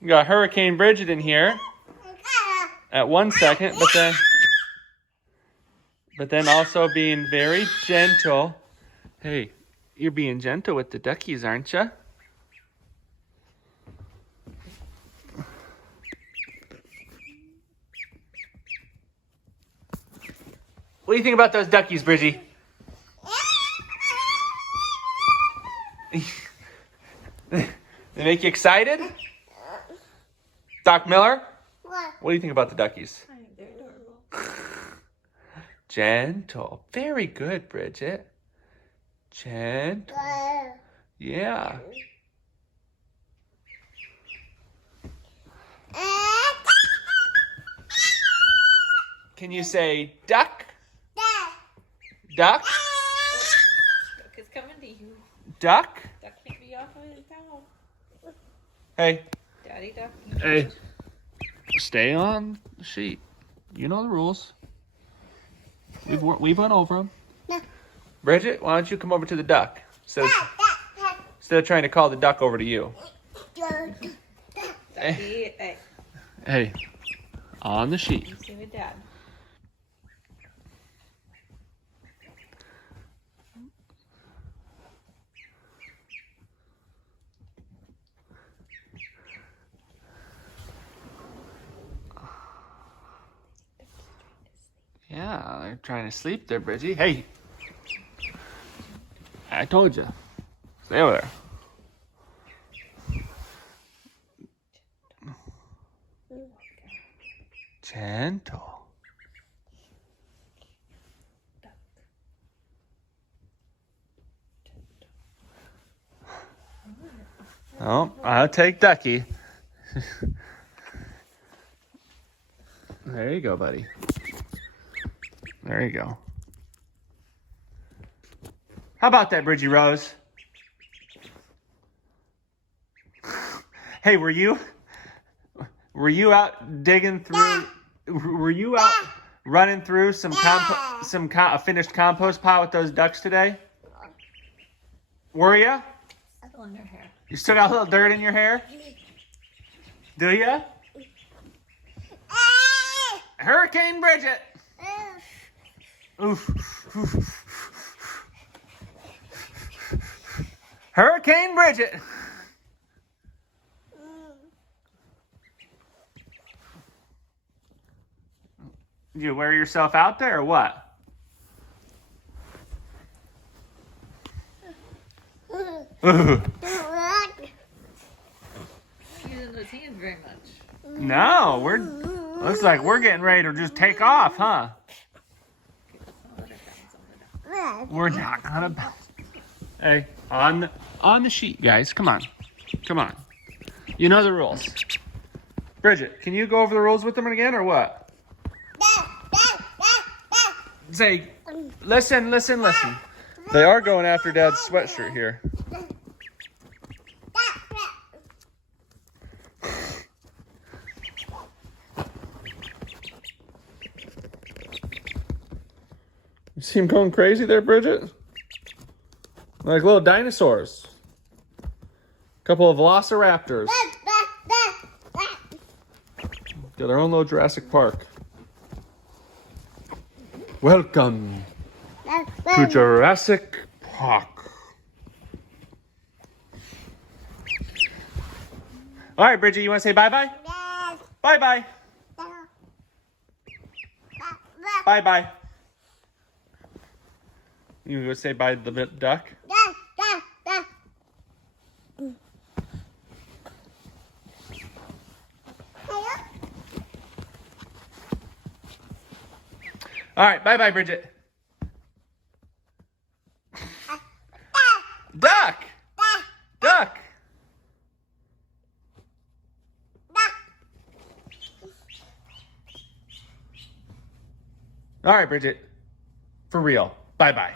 We got Hurricane Bridgette in here at 1 second, but then also being very gentle. Hey, you're being gentle with the duckies, aren't you? What do you think about those duckies, Bridgie? They make you excited? Doc Miller? What do you think about the duckies? I think they're adorable. Gentle. Very good, Bridgette. Gentle. Yeah. Can you say duck? Duck? Duck is coming to you. Duck? Duck can't be off of his towel. Hey. Daddy duck. Hey. Stay on the sheet. You know the rules. We've went over them. Bridgette, why don't you come over to the duck? Instead of trying to call the duck over to you. Ducky, hey. Hey. On the sheet. You see with Dad. Yeah, they're trying to sleep there, Bridgie. Hey. I told you. Stay over there. Gentle. Oh, I'll take Ducky. There you go, buddy. There you go. How about that, Bridgie Rose? Hey, were you out digging through? Were you out running through some a finished compost pile with those ducks today? Were you? In her hair. You still got a little dirt in your hair? Do ya? Hurricane Bridgette. Oof. Hurricane Bridgette. Did you wear yourself out there or what? Not using those hands very much. No, looks like we're getting ready to just take off, huh? We're not gonna bounce. Hey, on the sheet, guys. Come on. Come on. You know the rules. Bridgette, can you go over the rules with them again or what? Say, listen. They are going after Dad's sweatshirt here. You see him going crazy there, Bridgette? Like little dinosaurs. A couple of velociraptors. Got their own little Jurassic Park. Welcome to Jurassic Park. All right, Bridgette, you want to say bye-bye? Bye-bye. Bye-bye. You go say bye to the duck? All right, bye-bye, Bridgette. Duck! Duck! All right, Bridgette. For real. Bye-bye.